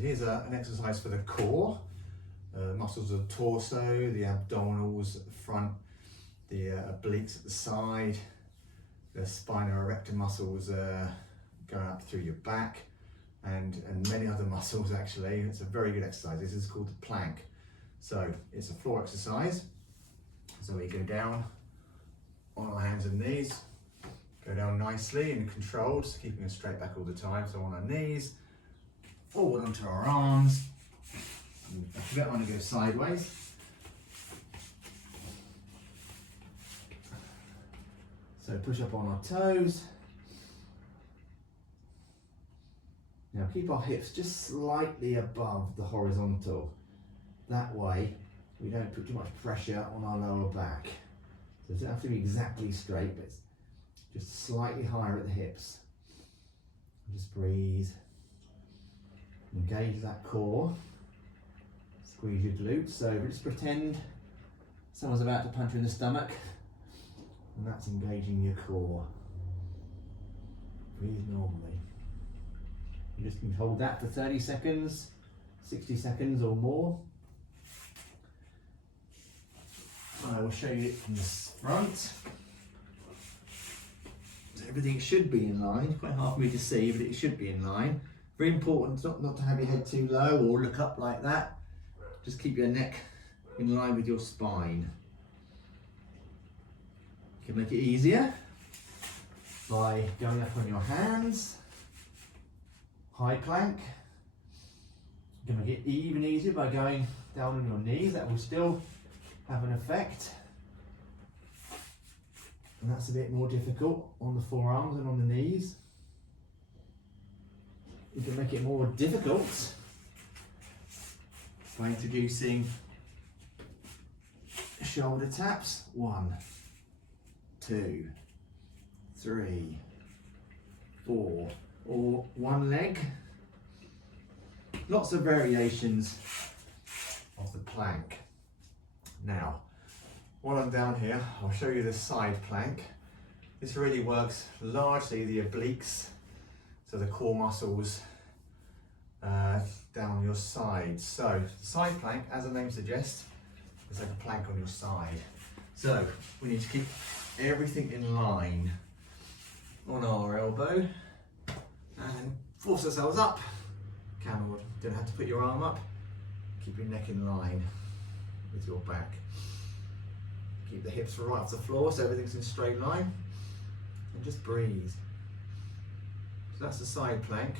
So here's an exercise for the core, muscles of the torso, the abdominals at the front, the obliques at the side, the spina erector muscles going up through your back, and many other muscles actually. It's a very good exercise. This is called the plank. So it's a floor exercise. So we go down on our hands and knees, go down nicely and controlled, so keeping us straight back all the time. So on our knees, forward onto our arms. I don't want to go sideways. So push up on our toes. Now keep our hips just slightly above the horizontal. That way we don't put too much pressure on our lower back. So it doesn't have to be exactly straight, but it's just slightly higher at the hips. Just breathe. Engage that core. Squeeze your glutes. So just pretend someone's about to punch you in the stomach, and that's engaging your core. Breathe normally. You just can hold that for 30 seconds, 60 seconds or more. I will show you it from the front. So everything should be in line. It's quite hard for me to see, but it should be in line. Very important not to have your head too low or look up like that. Just keep your neck in line with your spine. You can make it easier by going up on your hands, high plank. You can make it even easier by going down on your knees. That will still have an effect. And that's a bit more difficult on the forearms and on the knees. You can make it more difficult by introducing shoulder taps. 1, 2, 3, 4, or one leg. Lots of variations of the plank. Now, while I'm down here, I'll show you the side plank. This really works largely the obliques, so the core muscles down your side. So, the side plank, as the name suggests, is like a plank on your side. So, we need to keep everything in line on our elbow and force ourselves up. Camel, don't have to put your arm up. Keep your neck in line with your back. Keep the hips right off the floor so everything's in a straight line, and just breathe. So that's the side plank.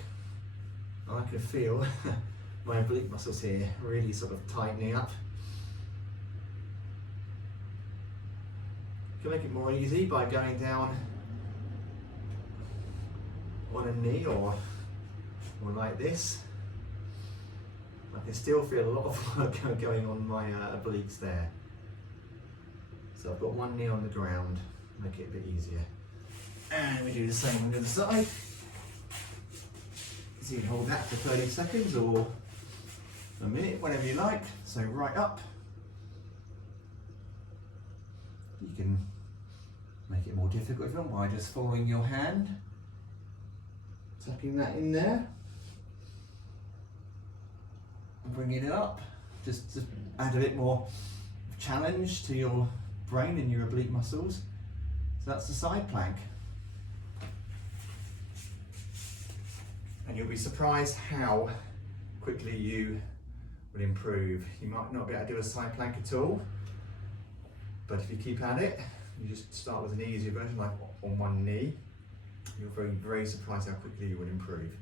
I can feel my oblique muscles here really sort of tightening up. You can make it more easy by going down on a knee or like this. I can still feel a lot of work going on my obliques there. So I've got one knee on the ground, make it a bit easier. And we do the same on the other side. So you can hold that for 30 seconds or a minute, whatever you like. So right up. You can make it more difficult if you want by just following your hand, tucking that in there, and bringing it up. Just to add a bit more challenge to your brain and your oblique muscles. So that's the side plank. And you'll be surprised how quickly you will improve. You might not be able to do a side plank at all, but if you keep at it, you just start with an easier version, like on one knee, you're very, very surprised how quickly you will improve,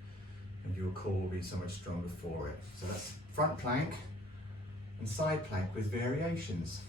and your core will be so much stronger for it. So that's front plank and side plank with variations.